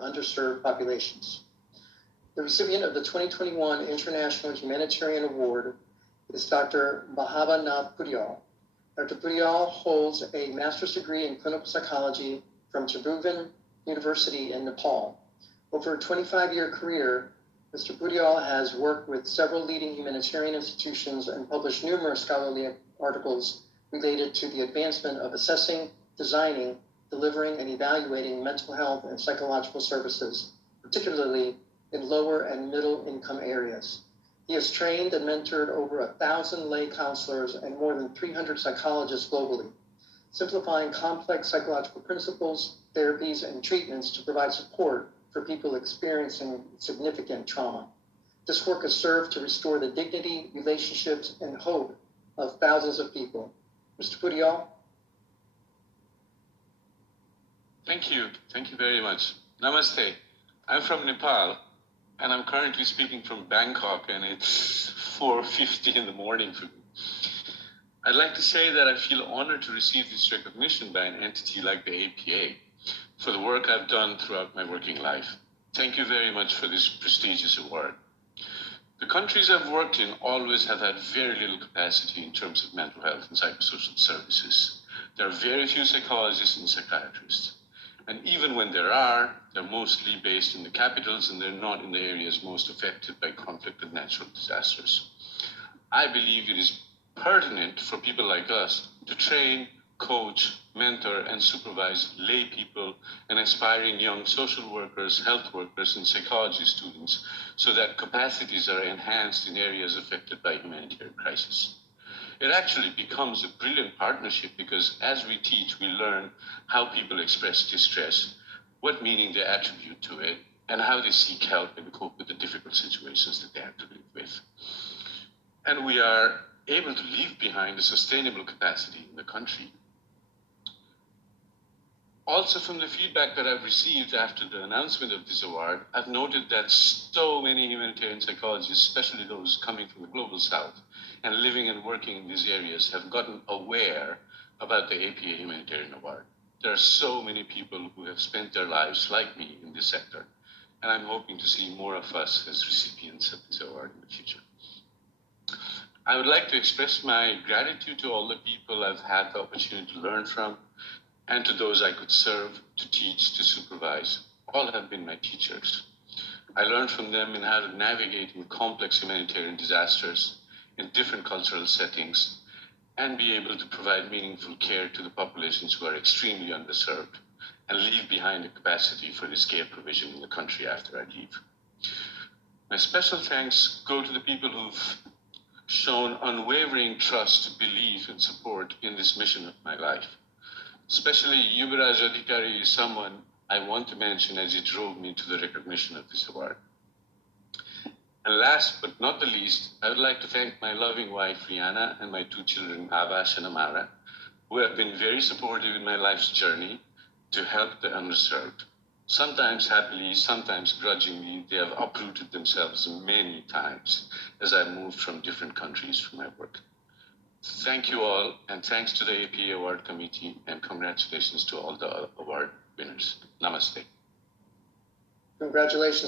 underserved populations. The recipient of the 2021 International Humanitarian Award is Dr. Bhava Nath Poudyal. Dr. Poudyal holds a master's degree in clinical psychology from Tribhuvan University in Nepal. Over a 25-year career, Mr. Poudyal has worked with several leading humanitarian institutions and published numerous scholarly articles related to the advancement of assessing, designing, delivering, and evaluating mental health and psychological services, particularly in lower and middle income areas. He has trained and mentored over 1,000 lay counselors and more than 300 psychologists globally, simplifying complex psychological principles, therapies, and treatments to provide support for people experiencing significant trauma. This work has served to restore the dignity, relationships, and hope of thousands of people. Mr. Poudyal. Thank you. Thank you very much. Namaste. I'm from Nepal, and I'm currently speaking from Bangkok, and it's 4:50 in the morning for me. I'd like to say that I feel honored to receive this recognition by an entity like the APA for the work I've done throughout my working life. Thank you very much for this prestigious award. The countries I've worked in always have had very little capacity in terms of mental health and psychosocial services. There are very few psychologists and psychiatrists. And even when there are, they're mostly based in the capitals, and they're not in the areas most affected by conflict and natural disasters. I believe it is pertinent for people like us to train, coach, mentor, and supervise lay people and aspiring young social workers, health workers, and psychology students so that capacities are enhanced in areas affected by humanitarian crisis. It actually becomes a brilliant partnership because as we teach, we learn how people express distress, what meaning they attribute to it, and how they seek help and cope with the difficult situations that they have to live with. And we are able to leave behind a sustainable capacity in the country. Also, from the feedback that I've received after the announcement of this award, I've noted that so many humanitarian psychologists, especially those coming from the global south and living and working in these areas, have gotten aware about the APA Humanitarian Award. There are so many people who have spent their lives like me in this sector, and I'm hoping to see more of us as recipients of this award in the future. I would like to express my gratitude to all the people I've had the opportunity to learn from, and to those I could serve, to teach, to supervise. All have been my teachers. I learned from them in how to navigate in complex humanitarian disasters in different cultural settings and be able to provide meaningful care to the populations who are extremely underserved and leave behind a capacity for this care provision in the country after I leave. My special thanks go to the people who've shown unwavering trust, belief, and support in this mission of my life. Especially Yuvraj Adhikari is someone I want to mention as he drove me to the recognition of this award. And last but not the least, I would like to thank my loving wife, Rihanna, and my two children, Avash and Amara, who have been very supportive in my life's journey to help the underserved. Sometimes happily, sometimes grudgingly, they have uprooted themselves many times as I moved from different countries for my work. Thank you all, and thanks to the APA Award Committee, and congratulations to all the award winners. Namaste. Congratulations.